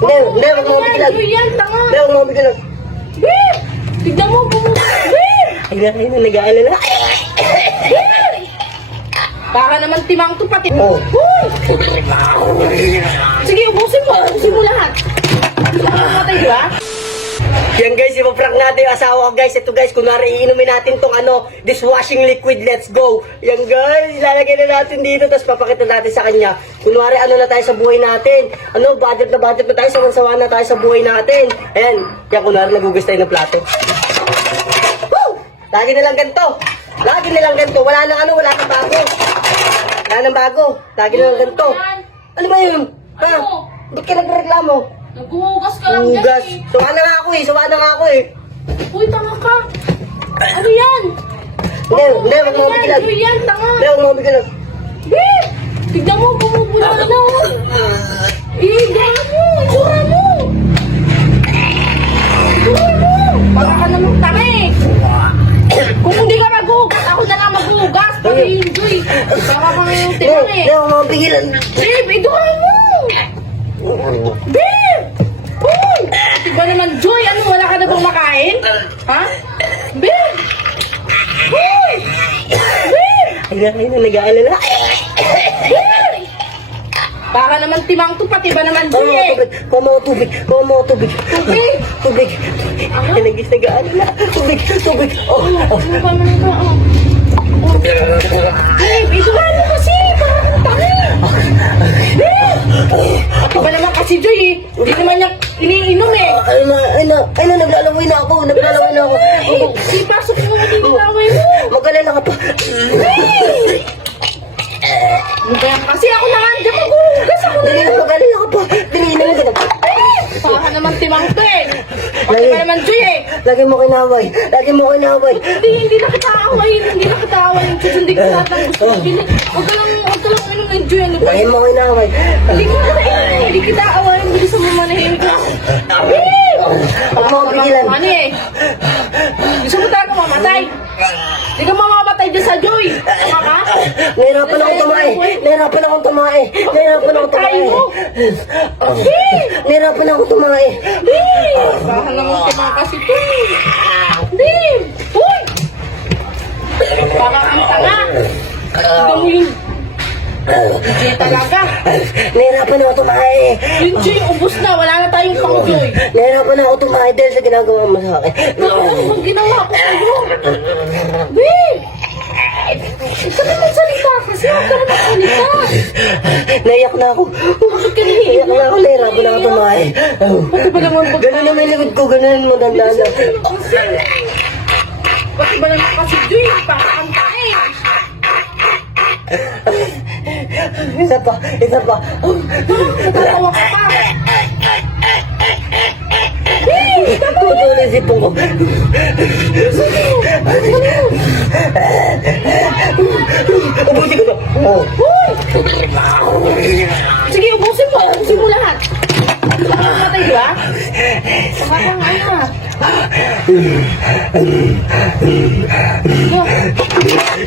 Hindi, huwag mo mabigilan. Hindi, huwag mo mabigilan. Babe! Tignan mo, babe! Ayun na, nag-aalala. Baka naman timang to pati. Oh. Uy! Sige, ubusin mo. Ubusin mo lahat. Matay, di ba? Yan guys, ipaprank natin yung asawa ko guys. Ito guys, kunwari iinumin natin tong dishwashing liquid. Let's go. Yan guys, ilalagay na natin dito. Tapos papakita natin sa kanya. Kunwari na tayo sa buhay natin. Budget na tayo. Sawan-sawa na tayo sa buhay natin. Ayan, yan kunwari nagugas tayo ng plato. Woo! Lagi na lang ganito. Lagi na lang ganito. Wala nang wala nang bago. Wala nang bago. Lagi na lang ganito. Ano ba yun? Ha? Ba't ka nagreklamo? Naghuhugas ka lang Hugas. dyan eh. Sawa na nga ako eh. Uy, tanga ka. Ano yan? Hindi, huwag mo mabigilan. Ano yan, tanga? Hindi, huwag mo mabigilan. Babe! Tignan mo, bumubula na. Iga mo! Itsura mo! Itsura mo! Baka ka namang tanga eh. Kung hindi ka maghuhugas, ako na lang maghuhugas. Para enjoy. Baka kang timang eh. Hindi, huwag mo mabigilan. Babe, iduhan mo! Babe! Uy! Diba naman, Joy? Ano, wala ka na bang makain? Ha? Babe! Uy! Babe! Ayun na, nag-aalala. Babe! Baka naman timang to, pati ba naman, Joy eh? Kuha mo tubig. Tubig? Tubig. Nagis nag-aalala. Tubig. Oh. Ano ba naman ito? Babe, iduhan mo kasi! Parang tanga! Babe! At ba naman kasi, Joy eh? Hindi naman niya iniinom eh. Ay na, naglalaway na ako. Ipasok mo na din yung laway mo. Mag-alala ka pa. Ano ba yan? Kasi ako na nga, hindi maghuhugas ako na Dali na, mag-alala ka pa. Dali na, Baka naman timang to eh. Pati ba naman, Joy eh? Lagi mo kinaway. Hindi na kita aawayin. Susundin ko lahat ng gusto mo. Huwag ka lang minum ng Joy. Ano ba? Lagi mo kinaway. Hindi kita aawayin. Hindi sa mamanahin ko. Huwag mo pigilan. Ano eh? Gusto mo talaga mamatay? Hindi ka mamamatay dyan sa Joy. Tama ka? Nahirapan akong tumae. Baka naman timang kasi to eh. Babe! Uy! Baka ang tanga. Tignan mo yung Joy talaga. Nahirapan ako tumae. Yung Joy, ubus na. Wala na tayong pang Joy. Nahirapan ako tumae dahil sa ginagawa mo sa akin. Ano bang ginawa ko sa'yo? Babe! Ikaw na magsalita kasi. Huwag ka na magsalita. Naiyak na ako. Bakit ka naiiyak? Nahirapan ako tumae. Pati ba naman pag... Ganun naman yung likod ko, ganun mo dandan lang. Pati ba naman kasi Joy? Pakakanta eh. Isa pa. Natatawa ka pa. Tutuloy si Pong ko. Ubusin ko to. Sige, ubusin mo lahat. Matay, di ba? Pakakang ano.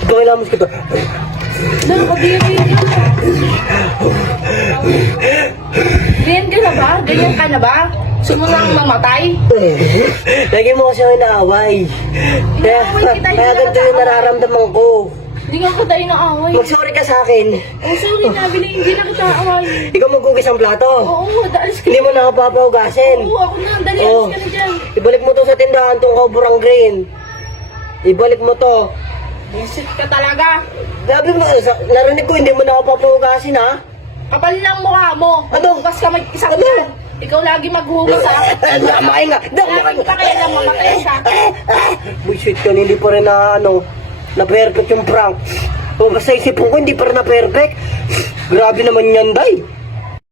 Pangilamos ko to. Ganyan ka na ba? Ganyan ka na ba? Gusto mo lang mamatay? Lagi mo kasi ako inaaway. Kaya ganito yung nararamdaman ko. Hindi nga ko tayo na-away. Mag-sorry ka sa akin. Oh, sorry na, hindi na kita away. Ikaw magugis ang plato. Oo, daalis ka. Hindi mo na kapapahugasin. Oo, ako na. Dali, alis ka na dyan. Ibalik mo to sa tindahan tong kauburang green. Ibalik mo to. Visit ka talaga. Sabi mo, narinig ko hindi mo na kapapahugasin ha. Kapal ng mukha mo. Ano? Maghugas ka mag-isang Ano? dyan. Ikaw lagi maghugas sa akin. Namain nga. Lagi ka kaya lang mamatay ka. Bullshit ka, hindi pa rin na perfect yung prank. O basta isipin ko, hindi pa rin na perfect. Grabe naman yan, day.